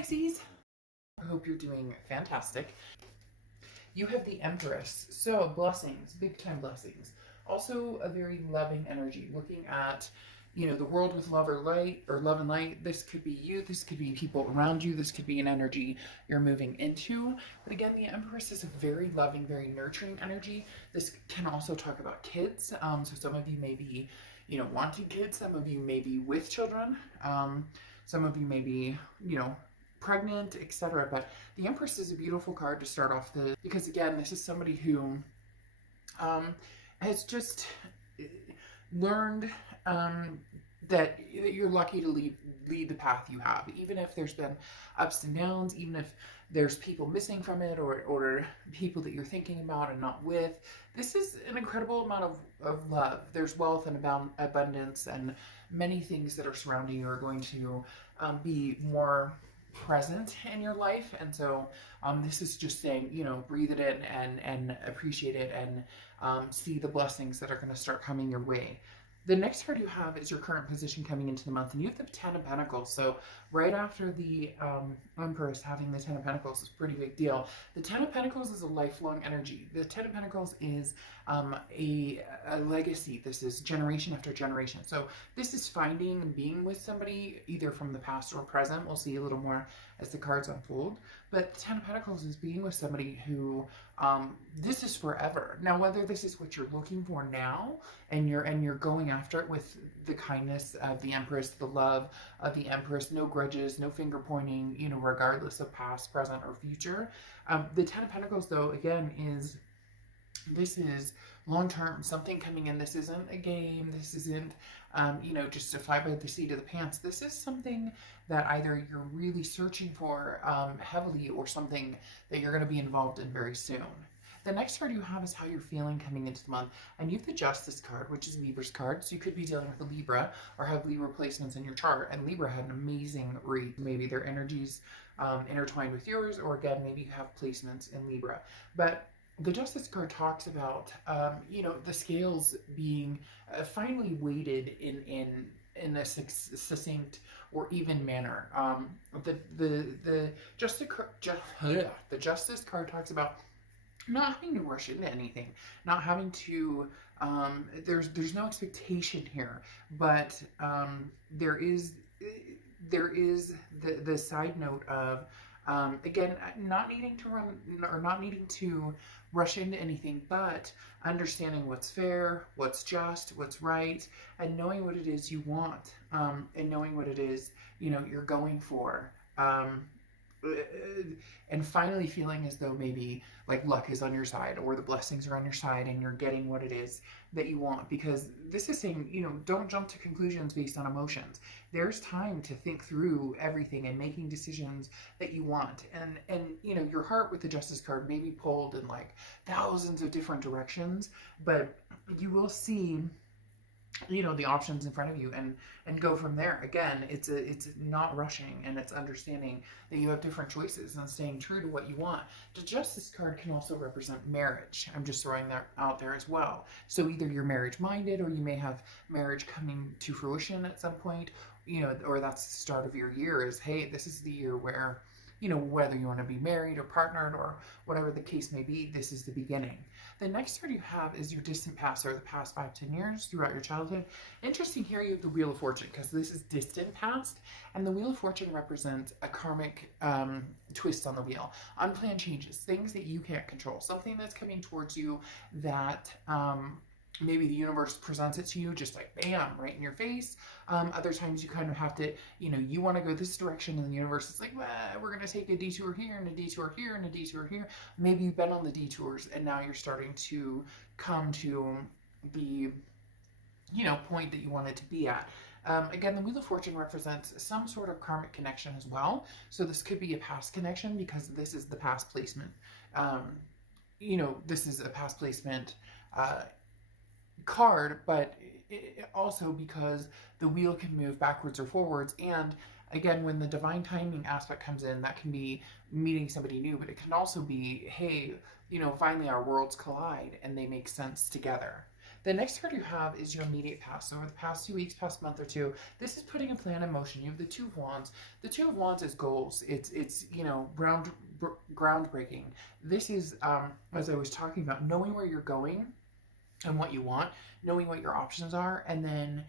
Pisces. I hope you're doing fantastic. You have the Empress, so blessings, big time blessings. Also a very loving energy, looking at, you know, the world with love or light, or love and light. This could be you, this could be people around you, this could be an energy you're moving into. But again, the Empress is a very loving, very nurturing energy. This can also talk about kids. So some of you may be, you know, wanting kids, some of you may be with children, some of you may be, you know, pregnant, etc. But the Empress is a beautiful card to start off because again, this is somebody who has just learned that you're lucky to lead the path you have, even if there's been ups and downs, even if there's people missing from it, or people that you're thinking about and not with. This is an incredible amount of love. There's wealth and abundance, and many things that are surrounding you are going to be more present in your life. And so this is just saying, you know, breathe it in and appreciate it, and see the blessings that are going to start coming your way. The next card you have is your current position coming into the month, and you have the Ten of Pentacles. So right after the Empress, having the Ten of Pentacles is a pretty big deal. The Ten of Pentacles is a lifelong energy. The Ten of Pentacles is a legacy. This is generation after generation. So this is finding and being with somebody either from the past or present. We'll see a little more as the cards unfold. But the Ten of Pentacles is being with somebody who this is forever. Now, whether this is what you're looking for now, and you're going after it with the kindness of the Empress, the love of the Empress, no grudges, no finger pointing, you know, regardless of past, present, or future. The Ten of Pentacles, though, again, this is long-term, something coming in. This isn't a game. This isn't, you know, just to fly by the seat of the pants. This is something that either you're really searching for heavily, or something that you're going to be involved in very soon. The next card you have is how you're feeling coming into the month. And you have the Justice card, which is Libra's card. So you could be dealing with a Libra or have Libra placements in your chart. And Libra had an amazing read. Maybe their energies intertwined with yours, or again, maybe you have placements in Libra. But the Justice card talks about, you know, the scales being finally weighted in a succinct or even manner. The Justice card talks about not having to rush into anything, not having to, there's no expectation here, but there is the side note of, again, not needing to run, or not needing to rush into anything, but understanding what's fair, what's just, what's right, and knowing what it is you want, and knowing what it is, you know, you're going for. And finally feeling as though maybe like luck is on your side, or the blessings are on your side, and you're getting what it is that you want. Because this is saying, you know, don't jump to conclusions based on emotions. There's time to think through everything and making decisions that you want. And you know, your heart with the Justice card may be pulled in like thousands of different directions, but you will see, you know, the options in front of you, and go from there. Again, it's not rushing, and it's understanding that you have different choices and staying true to what you want. The Justice card can also represent marriage. I'm just throwing that out there as well. So either you're marriage minded, or you may have marriage coming to fruition at some point, you know, or that's the start of your year, is, hey, this is the year where, you know, whether you want to be married or partnered or whatever the case may be, this is the beginning. The next card you have is your distant past, or the past 5-10 years throughout your childhood. Interesting here, you have the Wheel of Fortune, because this is distant past, and the Wheel of Fortune represents a karmic twist on the wheel. Unplanned changes, things that you can't control, something that's coming towards you that maybe the universe presents it to you just like bam, right in your face. Other times you kind of have to, you know, you want to go this direction, and the universe is like, well, we're going to take a detour here, and a detour here, and a detour here. Maybe you've been on the detours, and now you're starting to come to the, you know, point that you wanted to be at. Again, the Wheel of Fortune represents some sort of karmic connection as well. So this could be a past connection, because this is the past placement. You know, this is a past placement card, but also because the wheel can move backwards or forwards. And again, when the divine timing aspect comes in, that can be meeting somebody new, but it can also be, hey, you know, finally our worlds collide and they make sense together. The next card you have is your immediate past. So over the past 2 weeks, past month or two, this is putting a plan in motion. You have the Two of Wands. The Two of Wands is goals. It's you know, groundbreaking. This is, as I was talking about, knowing where you're going and what you want, knowing what your options are, and then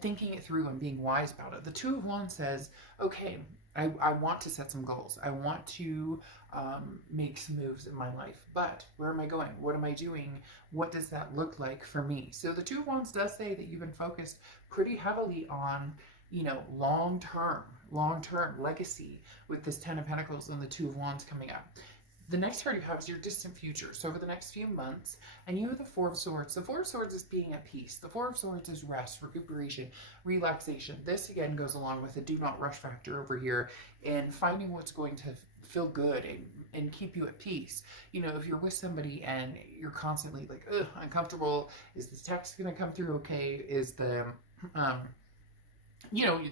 thinking it through and being wise about it. The Two of Wands says, okay, I want to set some goals. I want to make some moves in my life, but where am I going? What am I doing? What does that look like for me? So the Two of Wands does say that you've been focused pretty heavily on, you know, long-term legacy with this Ten of Pentacles and the Two of Wands coming up. The next card you have is your distant future. So over the next few months, and you have the Four of Swords. The Four of Swords is being at peace. The Four of Swords is rest, recuperation, relaxation. This again goes along with the do not rush factor over here and finding what's going to feel good and keep you at peace. You know, if you're with somebody and you're constantly like, ugh, uncomfortable, is this text going to come through okay? Is the, you know,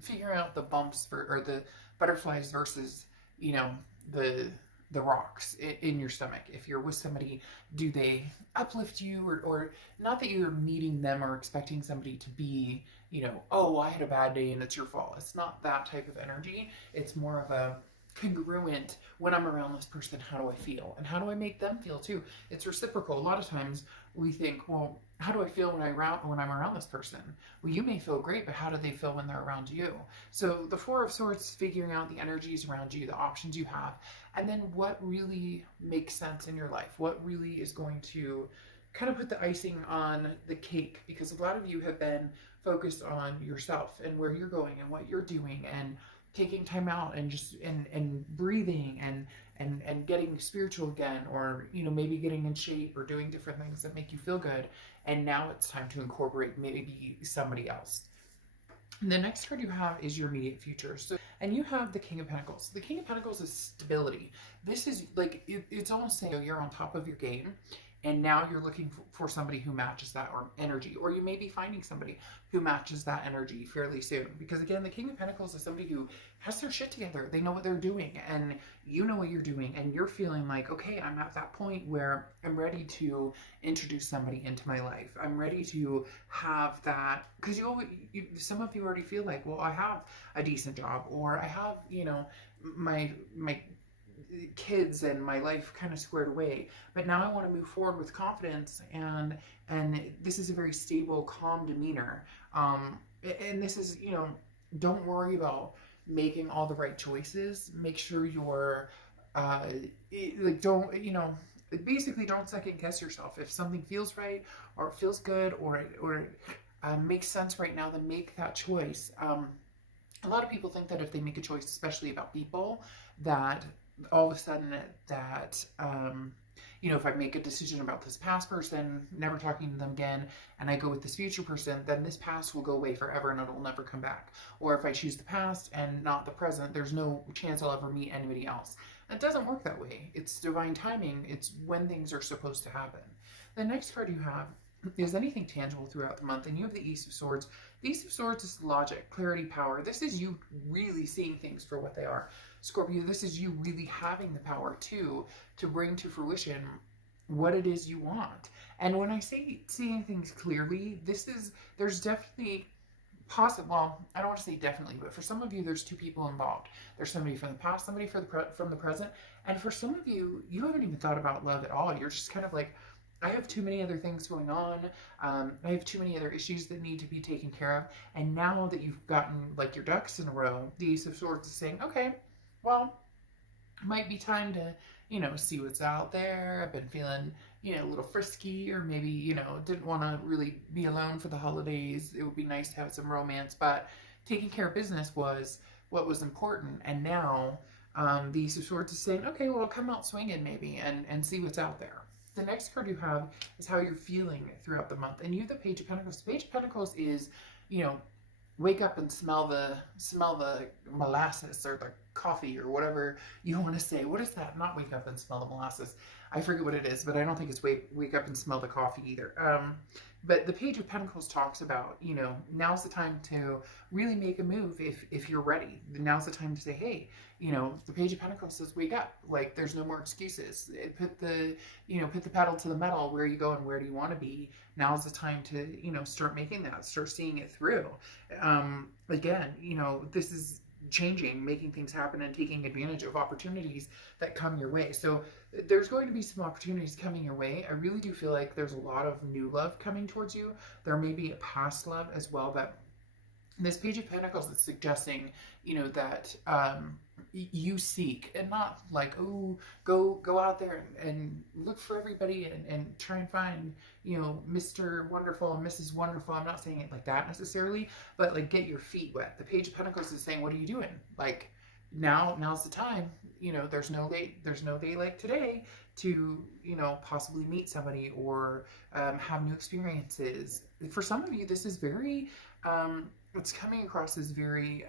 figuring out the bumps or the butterflies versus, you know, the rocks in your stomach. If you're with somebody, do they uplift you, or not that you're meeting them or expecting somebody to be, you know, oh, I had a bad day and it's your fault. It's not that type of energy. It's more of a congruent, when I'm around this person, how do I feel? And how do I make them feel too? It's reciprocal. A lot of times we think, well, how do I feel when I'm around this person? Well, you may feel great, but how do they feel when they're around you? So the Four of Swords, figuring out the energies around you, the options you have, and then what really makes sense in your life, what really is going to kind of put the icing on the cake, because a lot of you have been focused on yourself and where you're going and what you're doing and taking time out and just and breathing and getting spiritual again, or you know, maybe getting in shape or doing different things that make you feel good, and now it's time to incorporate maybe somebody else. The next card you have is your immediate future. So, and you have the King of Pentacles. The King of Pentacles is stability. This is like, it's almost saying you're on top of your game, and now you're looking for somebody who matches that or energy, or you may be finding somebody who matches that energy fairly soon. Because again, the King of Pentacles is somebody who has their shit together. They know what they're doing, and you know what you're doing, and you're feeling like, okay, I'm at that point where I'm ready to introduce somebody into my life. I'm ready to have that, because some of you already feel like, well, I have a decent job, or I have, you know, my kids and my life kind of squared away, but now I want to move forward with confidence, and this is a very stable, calm demeanor, and this is, you know, don't worry about making all the right choices. Make sure you're like, don't, you know, basically don't second guess yourself. If something feels right or it feels good or makes sense right now, then make that choice. A lot of people think that if they make a choice, especially about people, that all of a sudden that, you know, if I make a decision about this past person, never talking to them again, and I go with this future person, then this past will go away forever and it'll never come back. Or if I choose the past and not the present, there's no chance I'll ever meet anybody else. It doesn't work that way. It's divine timing. It's when things are supposed to happen. The next card you have is anything tangible throughout the month, and you have the Ace of Swords. The Ace of Swords is logic, clarity, power. This is you really seeing things for what they are. Scorpio, this is you really having the power to bring to fruition what it is you want. And when I say seeing things clearly, there's definitely possible, well, I don't want to say definitely, but for some of you, there's two people involved. There's somebody from the past, somebody from the present, and for some of you, you haven't even thought about love at all. You're just kind of like, I have too many other things going on. I have too many other issues that need to be taken care of. And now that you've gotten like your ducks in a row, the Ace of Swords is saying, okay, well, it might be time to, you know, see what's out there. I've been feeling, you know, a little frisky, or maybe, you know, didn't want to really be alone for the holidays. It would be nice to have some romance, but taking care of business was what was important. And now the Ace of Swords is saying, okay, well, come out swinging maybe and see what's out there. The next card you have is how you're feeling throughout the month. And you have the Page of Pentacles. The Page of Pentacles is, you know, wake up and smell the molasses, or coffee or whatever you want to say. What is that? Not wake up and smell the molasses. I forget what it is, but I don't think it's wake up and smell the coffee either. But the Page of Pentacles talks about, you know, now's the time to really make a move if you're ready. Now's the time to say, hey, you know, the Page of Pentacles says wake up. Like, there's no more excuses. Put the pedal to the metal. Where are you going? Where do you want to be? Now's the time to, you know, start making that, start seeing it through. Again, you know, this is changing, making things happen, and taking advantage of opportunities that come your way. So there's going to be some opportunities coming your way. I really do feel like there's a lot of new love coming towards you. There may be a past love as well, but this Page of Pentacles is suggesting, you know, that you seek, and not like, oh, go out there and look for everybody and try and find, you know, Mr. Wonderful and Mrs. Wonderful. I'm not saying it like that necessarily, but like, get your feet wet. The Page of Pentacles is saying, what are you doing? Like, now's the time. You know, there's no day like today to, you know, possibly meet somebody or have new experiences. For some of you, this is very it's coming across as very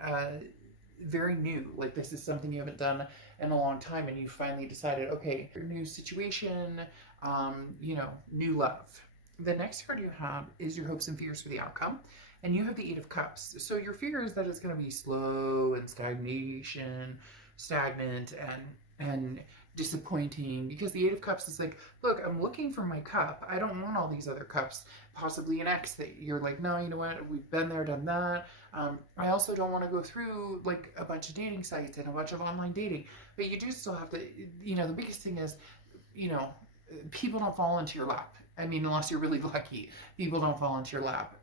very new. Like, this is something you haven't done in a long time, and you finally decided, okay, new situation, you know, new love. The next card you have is your hopes and fears for the outcome, and you have the Eight of Cups. So your fear is that it's going to be slow and stagnant and disappointing, because the Eight of Cups is like, look, I'm looking for my cup. I don't want all these other cups. Possibly an ex that you're like, no, you know what, we've been there, done that. I also don't want to go through like a bunch of dating sites and a bunch of online dating, but you do still have to, you know, the biggest thing is, you know, people don't fall into your lap. I mean, unless you're really lucky, people don't fall into your lap.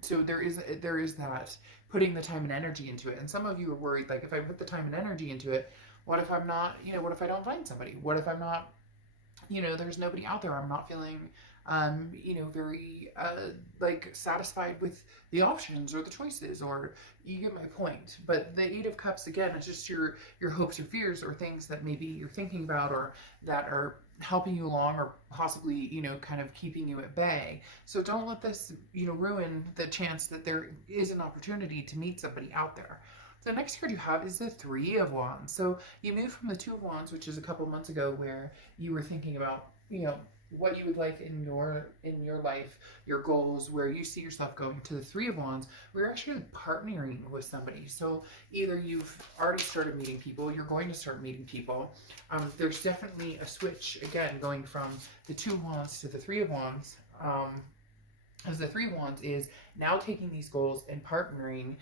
So there is that putting the time and energy into it. And some of you are worried, like, if I put the time and energy into it, what if I'm not, you know, what if I don't find somebody? What if I'm not, you know, there's nobody out there. I'm not feeling, you know, very, like, satisfied with the options or the choices, or you get my point. But the Eight of Cups, again, is just your hopes or fears, or things that maybe you're thinking about, or that are helping you along, or possibly, you know, kind of keeping you at bay. So don't let this, you know, ruin the chance that there is an opportunity to meet somebody out there. The next card you have is the Three of Wands. So you moved from the Two of Wands, which is a couple months ago, where you were thinking about, you know, what you would like in your life, your goals, where you see yourself going, to the Three of Wands. We're actually partnering with somebody. So either you've already started meeting people, you're going to start meeting people. There's definitely a switch, again, going from the Two of Wands to the Three of Wands. As the Three of Wands is now taking these goals and partnering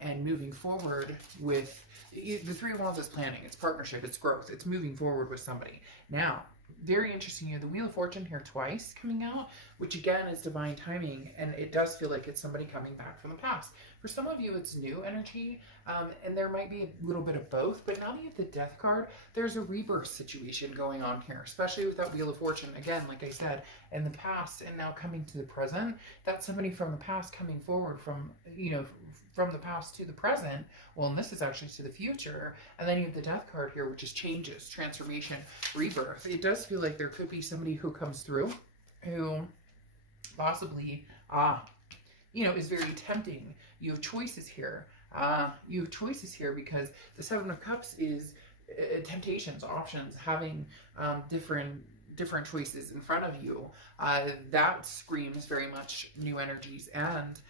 and moving forward with the Three of Wands is planning, it's partnership, it's growth, it's moving forward with somebody. Now, very interesting here, the Wheel of Fortune here twice coming out, which again is divine timing, and it does feel like it's somebody coming back from the past. For some of you, it's new energy, and there might be a little bit of both, but now that you have the Death card, there's a rebirth situation going on here, especially with that Wheel of Fortune. Again, like I said, in the past and now coming to the present, that's somebody from the past coming forward from, you know, from the past to the present. Well, and this is actually to the future. And then you have the Death card here, which is changes, transformation, rebirth. It does feel like there could be somebody who comes through who possibly, you know, is very tempting. You have choices here. You have choices here because the Seven of Cups is temptations, options, having different choices in front of you. That screams very much new energies and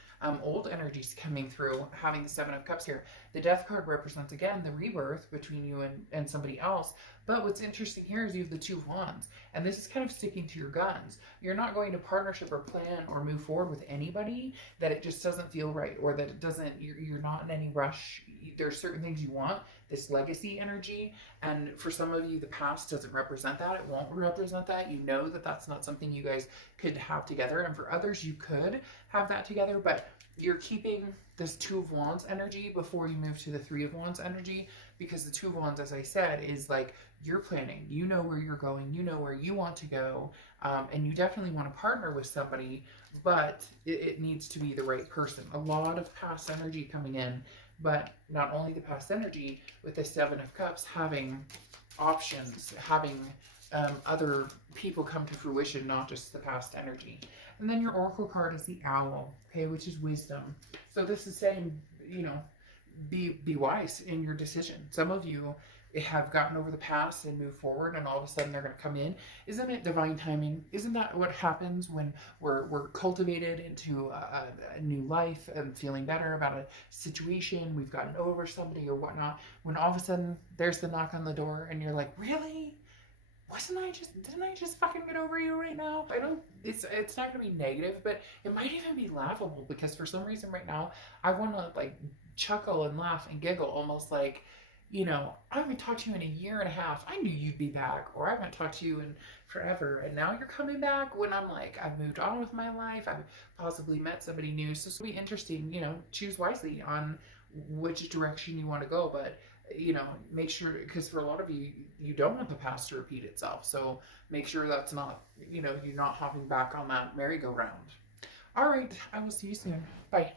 old energies coming through, having the Seven of Cups here. The Death card represents, again, the rebirth between you and somebody else. But what's interesting here is you have the Two of Wands, and this is kind of sticking to your guns. You're not going to partnership or plan or move forward with anybody that it just doesn't feel right, or that it doesn't, you're not in any rush. There's certain things you want, this legacy energy, and for some of you, the past doesn't represent that. It won't represent that. You know that that's not something you guys could have together, and for others, you could have that together, but you're keeping this Two of Wands energy before you move to the Three of Wands energy, because the Two of Wands, as I said, is like you're planning, you know where you're going, you know where you want to go, and you definitely want to partner with somebody, but it needs to be the right person. A lot of past energy coming in, but not only the past energy, with the Seven of Cups, having options, having other people come to fruition, not just the past energy. And then your Oracle card is the Owl, okay, which is wisdom. So this is saying, you know, be wise in your decision. Some of you have gotten over the past and moved forward, and all of a sudden they're going to come in. Isn't it divine timing? Isn't that what happens when we're cultivated into a new life and feeling better about a situation? We've gotten over somebody or whatnot. When all of a sudden there's the knock on the door, and you're like, really? Didn't I just fucking get over you right now? I don't, it's not gonna be negative, but it might even be laughable, because for some reason right now I want to like chuckle and laugh and giggle, almost like, I haven't talked to you in a year and a half. I knew you'd be back, or I haven't talked to you in forever, and now you're coming back, when I'm like, I've moved on with my life, I've possibly met somebody new. So it's gonna be interesting. Choose wisely on which direction you want to go, but make sure, because for a lot of you, you don't want the past to repeat itself. So make sure that's not, you're not hopping back on that merry-go-round. All right, I will see you soon. Bye.